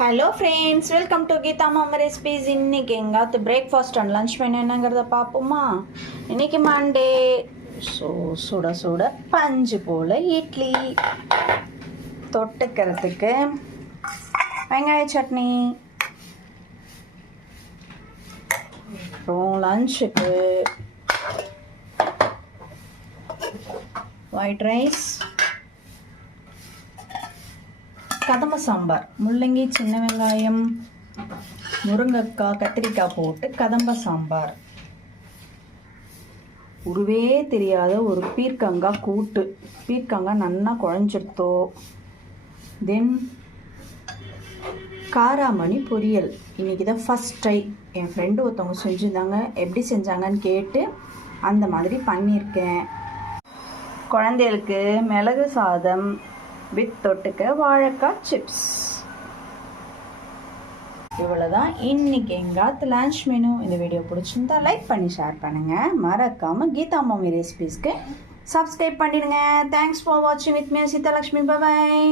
Hello friends, welcome to Geetha Mama recipes. இன்றைக்கி எங்காவது breakfast and lunch menu என்னங்கிறத பார்ப்போமா? இன்றைக்கி மண்டே. ஸோ சுட சுட பஞ்சு போல் இட்லி, தொட்டுக்கிறதுக்கு வெங்காய சட்னி, அப்புறம் லன்ச்சுக்கு ஒயிட் ரைஸ், கதம்ப சாம்பார், முள்ளங்கி, சின்ன வெங்காயம், முருங்கைக்காய், கத்திரிக்காய் போட்டு கதம்ப சாம்பார். உருவே தெரியாத ஒரு பீர்க்கங்காய் கூட்டு. பீர்க்கங்காய் நல்லா குழஞ்சிருத்தோ. தென் காராமணி பொரியல். இன்றைக்கி தான் ஃபஸ்ட் ட்ரை. என் ஃப்ரெண்டு ஒருத்தவங்க செஞ்சுருந்தாங்க, எப்படி செஞ்சாங்கன்னு கேட்டு அந்த மாதிரி பண்ணியிருக்கேன். குழந்தைகளுக்கு மிளகு சாதம் வித் தொட்டுக்க வாழைக்காய் சிப்ஸ். இவ்வளோதான் இன்னைக்கு எங்காவது லன்ச் மெனு. இந்த வீடியோ பிடிச்சிருந்தா லைக் பண்ணி ஷேர் பண்ணுங்கள். மறக்காமல் கீதா மாமி ரெசிபீஸ்க்கு சப்ஸ்கிரைப் பண்ணிடுங்க. தேங்க்ஸ் ஃபார் வாட்சிங் வித் மீ சீதாலக்ஷ்மி. பாய்.